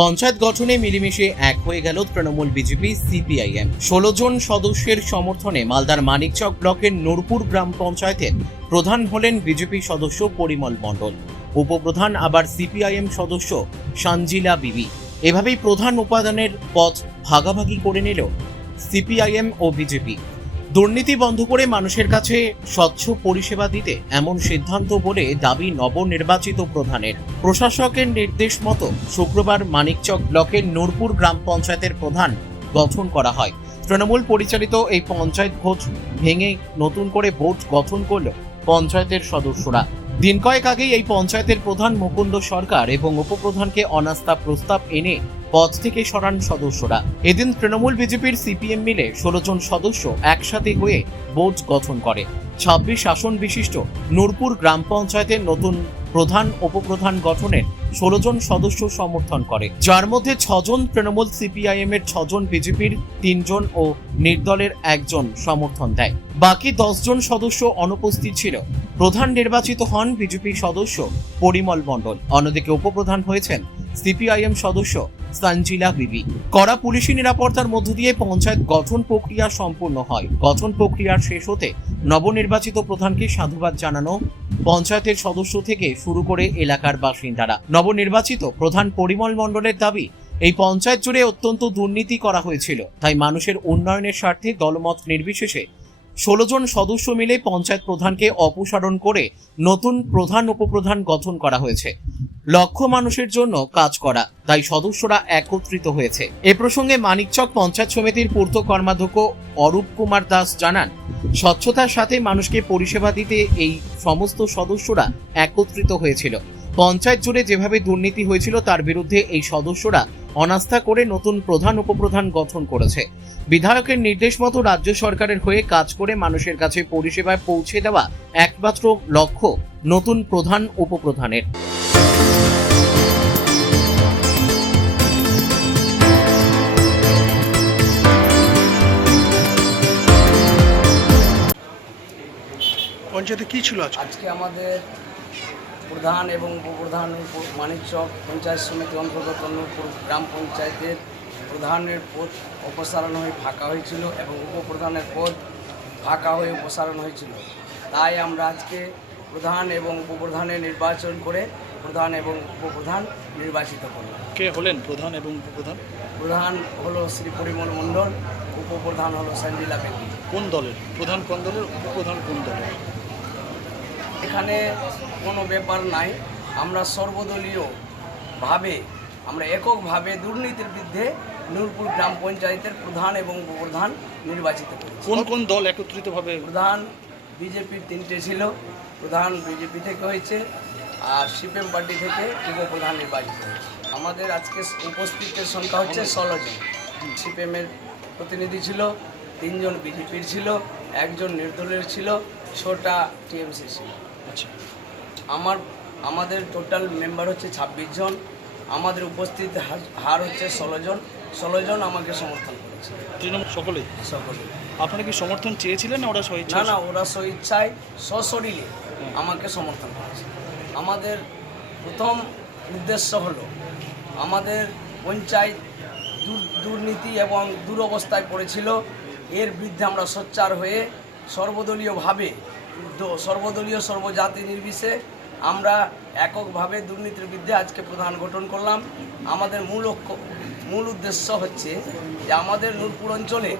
পঞ্চায়েত গঠনে মিলেমিশে এক হয়ে গেল তৃণমূল, বিজেপি, সিপিআইএম। 16 জন সদস্যের সমর্থনে মালদার মানিকচক ব্লকের নূরপুর গ্রাম পঞ্চায়েতের প্রধান হলেন বিজেপি সদস্য পরিমল মণ্ডল, উপপ্রধান আবার সিপিআইএম সদস্য সঞ্জিলা বিবি। এভাবেই প্রধান উপাদানের পথ ভাগাভাগি করে নিল সিপিআইএম ও বিজেপি। দুর্নীতি বন্ধ করে মানুষের কাছে স্বচ্ছ পরিষেবা দিতে এমন সিদ্ধান্ত বলে দাবি নবনির্বাচিত প্রধানের। প্রশাসকের নির্দেশ মতো শুক্রবার মানিকচক ব্লকের নূরপুর গ্রাম পঞ্চায়েতের প্রধান গঠন করা হয়। তৃণমূল পরিচালিত এই পঞ্চায়েত ভোট ভেঙে নতুন করে বোর্ড গঠন করল পঞ্চায়েতের সদস্যরা। দিন কয়েক আগেই এই পঞ্চায়েতের প্রধান মুকুন্দ সরকার এবং উপপ্রধানকে অনাস্থা প্রস্তাব এনে পদ থেকে সরান সদস্যরা। এদিন তৃণমূল, বিজেপির, সিপিএম মিলে 16 জন সদস্য একসাথে হয়ে বোর্ড গঠন করে 26 আসন বিশিষ্ট নূরপুর গ্রাম পঞ্চায়েতের নতুন প্রধান উপপ্রধান গঠনের 16 জন সদস্য সমর্থন করে, যার মধ্যে 6 জন তৃণমূল, সিপিআইএম এর 6 জন, বিজেপির 3 জন ও নির্দলের 1 জন সমর্থন দেয়। বাকি 10 জন সদস্য অনুপস্থিত ছিল। প্রধান নির্বাচিত হন বিজেপি সদস্য পরিমল মণ্ডল। অন্যদিকে উপপ্রধান হয়েছেন সিপিআইএম সদস্য সঞ্জিলা বিবি। কড়া পুলিশি নিরাপত্তার মধ্য দিয়ে পঞ্চায়েত গঠন প্রক্রিয়া সম্পূর্ণ হয়। গঠন প্রক্রিয়ার শেষ হতে নবনির্বাচিত প্রধানকে সাধুবাদ জানানো পঞ্চায়েতের সদস্য থেকে শুরু করে এলাকার বাসিন্দারা। নবনির্বাচিত প্রধান পরিমল মণ্ডলের দাবি, এই পঞ্চায়েত জুড়ে অত্যন্ত দুর্নীতি করা হয়েছিল, তাই মানুষের উন্নয়নের স্বার্থে দলমত নির্বিশেষে 16 জন সদস্য মিলে পঞ্চায়েত প্রধানকে অপসারণ করে নতুন প্রধান উপপ্রধান গঠন করা হয়েছে। লক্ষ মানুষের জন্য কাজ করা, তাই সদস্যরা একত্রিত হয়েছে। এ প্রসঙ্গে মানিকচক পঞ্চায়েত সমিতির পূর্ত কর্মাধ্যক্ষ অরূপ কুমার দাস জানান, স্বচ্ছতার সাথে মানুষকে পরিষেবা দিতে এই সমস্ত সদস্যরা একত্রিত হয়েছিল। পঞ্চায়েত জুড়ে যেভাবে দুর্নীতি হয়েছিল তার বিরুদ্ধে এই সদস্যরা অনাস্থা করে নতুন প্রধান উপপ্রধান গঠন করেছে। বিধায়কের নির্দেশ মতো রাজ্য সরকারের হয়ে কাজ করে মানুষের কাছে পরিষেবায় পৌঁছে দেওয়া একমাত্র লক্ষ্য নতুন প্রধান উপপ্রধানের। পঞ্চায়েতে কি ছিল আজকে আমাদের প্রধান এবং উপপ্রধান মানিকচক পঞ্চায়েত সমিতি অন্তর্গত নূরপুর গ্রাম পঞ্চায়েতের প্রধানের পদ অপসারণ হয়ে ফাঁকা হয়েছিল এবং উপপ্রধানের পদ ফাঁকা হয়ে অপসারণ হয়েছিল। তাই আমরা আজকে প্রধান এবং উপপ্রধানের নির্বাচন করে প্রধান এবং উপপ্রধান নির্বাচিত করলাম। কে হলেন প্রধান এবং উপপ্রধান? প্রধান হলো শ্রী পরিমল মণ্ডল, উপপ্রধান হলো সঞ্জিলা বিবি। কোন দলের প্রধান, কোন দলের উপপ্রধান, কোন দলের? এখানে কোনো ব্যাপার নাই, আমরা সর্বদলীয়ভাবে আমরা এককভাবে দুর্নীতির বিরুদ্ধে নূরপুর গ্রাম পঞ্চায়েতের প্রধান এবং উপপ্রধান নির্বাচিত করেছি। কোন কোন দল একত্রিতভাবে? প্রধান বিজেপির 3টে ছিল, প্রধান বিজেপি থেকে হয়েছে, আর সিপিএম পার্টি থেকে উপপ্রধান নির্বাচিত হয়েছে। আমাদের আজকে উপস্থিতের সংখ্যা হচ্ছে 16 জন। সিপিএমের প্রতিনিধি ছিল, 3 জন বিজেপির ছিল, 1 জন নির্দলের ছিল, 6টা টিএমসি ছিল। আচ্ছা, আমাদের টোটাল মেম্বার হচ্ছে 26 জন। আমাদের উপস্থিত হার হচ্ছে 16 জন। 16 জন আমাকে সমর্থন করেছে। তৃণমূল সকলে? আপনারা কি সমর্থন চেয়েছিলেন না ওরা স্বইচ্ছা? না, ওরা স্বইচ্ছায় সশরীরে আমাকে সমর্থন করেছে। আমাদের প্রথম উদ্দেশ্য হলো আমাদের পঞ্চায়েত দুর্নীতি এবং দুরবস্থায় পড়েছিল, এর বিরুদ্ধে আমরা সোচ্চার হয়ে সর্বদলীয়ভাবে সর্বজাতি নির্বিশেষে আমরা এককভাবে দুর্নীতির বিরুদ্ধে আজকে প্রধান গঠন করলাম। আমাদের মূল উদ্দেশ্য হচ্ছে যে আমাদের নূরপুর অঞ্চলে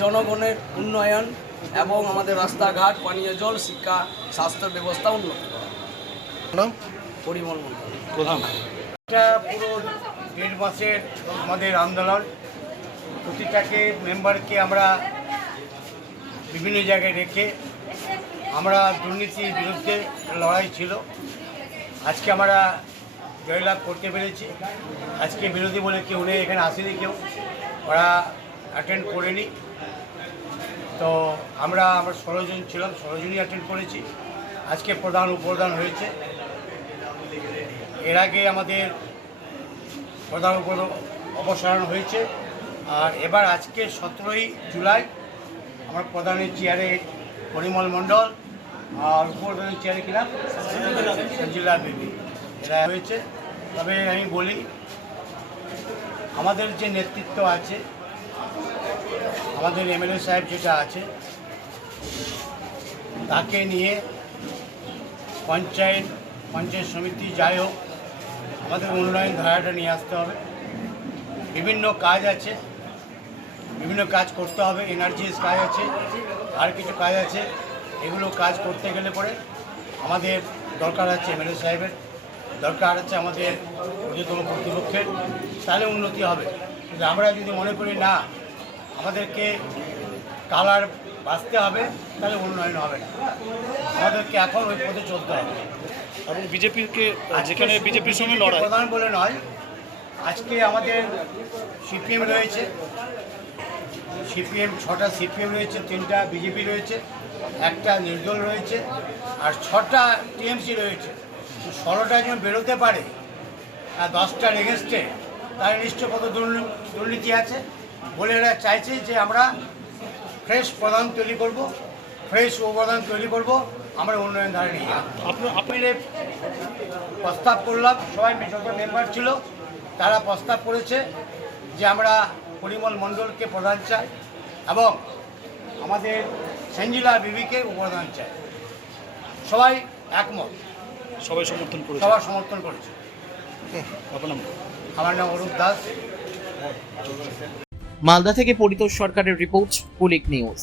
জনগণের উন্নয়ন এবং আমাদের রাস্তাঘাট, পানীয় জল, শিক্ষা, স্বাস্থ্য ব্যবস্থা উন্নত করা। পরিমল মণ্ডল প্রধান। এটা পুরো 1.5 মাসের আমাদের আন্দোলন। প্রতিটাকে মেম্বারকে আমরা বিভিন্ন জায়গায় রেখে আমরা দুর্নীতির বিরুদ্ধে লড়াই ছিল। আজকে আমরা জয়লাভ করতে পেরেছি। আজকে বিরোধী বলে কেউ নেই, এখানে আসেনি কেউ, ওরা অ্যাটেন্ড করেনি। তো আমরা 16 জন ছিলাম, 16 জনই অ্যাটেন্ড করেছি। আজকে প্রধান উপপ্রধান হয়েছে। এর আগে আমাদের প্রধান অপসারণ হয়েছে, আর এবার আজকে 17ই জুলাই আমার প্রধানের চেয়ারে পরিমল মণ্ডল আর উপপ্রধানের চেয়ারে কিনা সঞ্জিলা বিবি এরা হয়েছে। তবে আমি বলি আমাদের যে নেতৃত্ব আছে, আমাদের এমএলএ সাহেব যেটা আছে, তাকে নিয়ে পঞ্চায়েত সমিতি যাই হোক, আমাদের উন্নয়ন ধারাটা নিয়ে আসতে হবে। বিভিন্ন কাজ আছে, বিভিন্ন কাজ করতে হবে, এনার্জিস কাজ আছে, আর কিছু কাজ আছে। এগুলো কাজ করতে গেলে পরে আমাদের দরকার আছে এমএলএ সাহেবের, দরকার আছে আমাদের ঊর্ধ্বতন কর্তৃপক্ষের, তাহলে উন্নতি হবে। কিন্তু আমরা যদি মনে করি না আমাদেরকে কালার বাঁচতে হবে, তাহলে উন্নয়ন হবে না। আমাদেরকে এখন ওই পথে চলতে হবে। এবং বিজেপিকে যেখানে বিজেপির সঙ্গে লড়াই, প্রধান বলে নয়, আজকে আমাদের সিপিএম রয়েছে, সিপিএম 6টা সিপিএম রয়েছে, 3টা বিজেপি রয়েছে, একটা নির্দল রয়েছে, আর 6টা টিএমসি রয়েছে। 16টা যখন বেরোতে পারে আর 10টার এগেনস্টে, তার নিশ্চয় কত দুর্নীতি আছে বলে এরা চাইছে যে আমরা ফ্রেশ প্রধান তৈরি করব, ফ্রেশ উপপ্রধান তৈরি করব, আমরা উন্নয়ন ধারা নিয়ে যাবো। আপনার প্রস্তাব করলাম, সবাই যত মেম্বার ছিল তারা প্রস্তাব করেছে যে আমরা পরিমল মণ্ডলকে প্রধান চাই এবং আমাদের সেঞ্জিলা বিবিকে উপপ্রধান চাই। সবাই একমত, সবাই সমর্থন করেছে। সবার সমর্থন করেছে। আপনার নাম? আমার নাম অরূপ দাস। মালদা থেকে পরিতোষ সরকারের রিপোর্ট, কুলিক নিউজ।